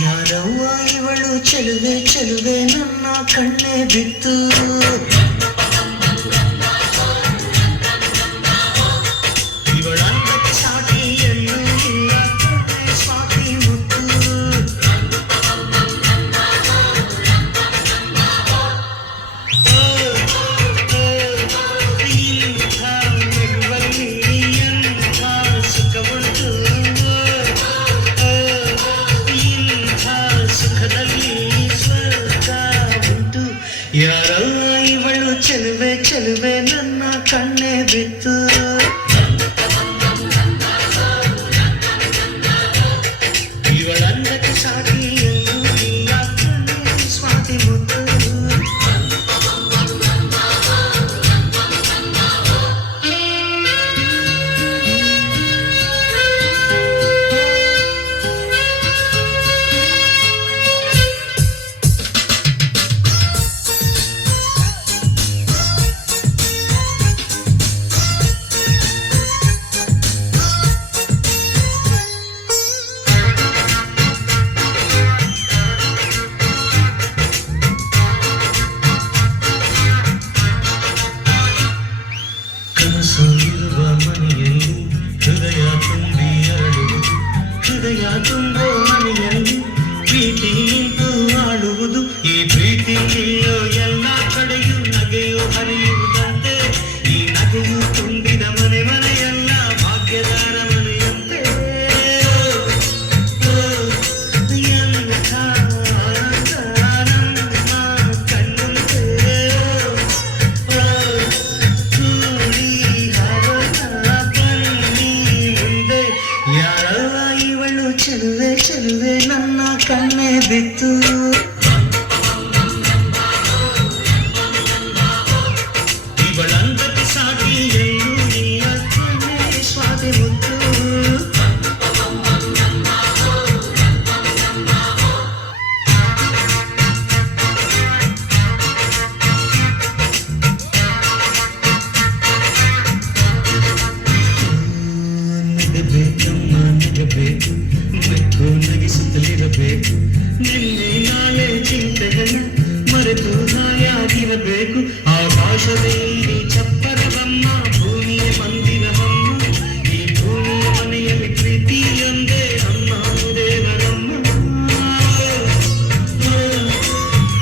ಯಾರವ್ವ ಇವಳು ಚೆಲುವೆ ಚೆಲುವೆ ನನ್ನ ಕಣ್ಣೆ ಬಿತ್ತು ಇವಳಂದಕ್ಕೆ ಸಾಟಿ ಎಲ್ಲೂ ಇಲ್ಲ ಕಣ್ಣೆ ಸ್ವಾತಿ ಮುತ್ತು ಇಂಥ ನಗುವಲ್ಲಿ ಎಂಥ ಸುಖವುಂಟು ಯಾರವ್ವ ಇವಳು ಚೆಲುವೆ ಚೆಲುವೆ ನನ್ನ ಕಣ್ಣೆ ಬಿತ್ತು ಇವಳಂದಕ್ಕೆ ಸಾಟಿ ಎಲ್ಲೂ ಇಲ್ಲ ಕಣ್ಣೆ ಸ್ವಾತಿ ಮುತ್ತು ಕನಸಿರುವ ಮನೆಯಲ್ಲಿ ಹೃದಯ ತುಂಬಿ ಅರಳುವುದು ಹೃದಯ ತುಂಬೋ ಮನೆಯಲ್ಲಿ ಪ್ರೀತಿ ನಿಂತು ಆಳುವುದು ಈ ಪ್ರೀತಿ ಇಲ್ಲೋ ಎಲ್ಲ ಕಡೆಯೂ ನಗೆಯು ಹರಿಯುವುದಂತೆ ಈ ನಗೆಯು ತುಂಬಿದ ಮನೆ ಮನೆಯಲ್ಲ ಭಾಗ್ಯದಾರ ಮನೆಯಂತೆ ಎಂಥ ಆನಂದ ನಮ್ಮ ಕಣ್ಣುಂಟೆ ಯಾರವ್ವ ಇವಳು ಚೆಲುವೆ ಚೆಲುವೆ ನನ್ನ ಕಣ್ಣೆ ಬಿತ್ತು ಇವಳಂದಕ್ಕೆ ಸಾಟಿ ಎಲ್ಲೂ ಇಲ್ಲ ಕಣ್ಣೆ ಸ್ವಾತಿ ಮುತ್ತು ನಗಬೇಕಮ್ಮ ನಗಬೇಕು ಬೆಕ್ಕು ನಗಿಸುತ್ತಲಿರಬೇಕು ನಿನ್ನೆ ನಾಳೆ ಚಿಂತೆಗಳು ಮರೆತು ಹಾಯಾಗಿರಬೇಕು ಆಕಾಶದಲ್ಲಿ ಚಪ್ಪರವಮ್ಮ ಭೂಮಿಯ ಮಂದಿರವಮ್ಮ ಈ ಭೂಮಿಯ ಮನೆಯಲ್ಲಿ ಪ್ರೀತಿಯೊಂದೇ ಅಮ್ಮ ದೇವರಮ್ಮ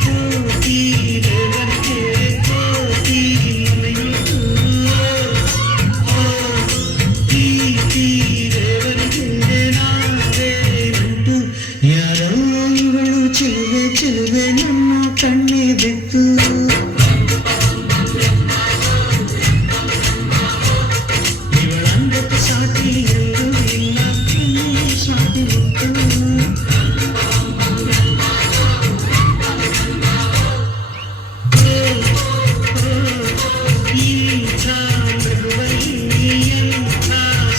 ಕೋಟಿ ದೇವರಿಗೆ ಕೋಟಿ ಮನೆಯುಂಟು ಯಾರವ್ವ ಇವಳು ಚೆಲುವೆ ಚೆಲುವೆ ನನ್ನ ಕಣ್ಣೆ ಬಿತ್ತು ಇವಳಂದಕ್ಕೆ ಸಾಟಿ ಎಲ್ಲೂ ಇಲ್ಲ ಕಣ್ಣೆ ಸ್ವಾತಿ ಮುತ್ತು ಇಂಥ ನಗುವಲ್ಲಿ ಎಂಥ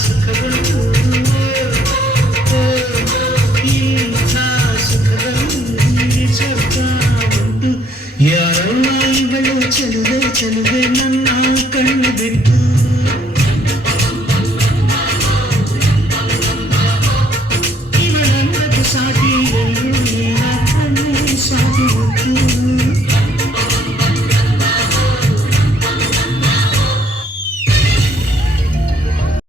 ಸುಖವುಂಟು ಯಾರವ್ವ ಇವಳು ಚೆಲುವೆ ಚೆಲುವೆ ನನ್ನ ಕಣ್ಣು ಬಿಟ್ಟು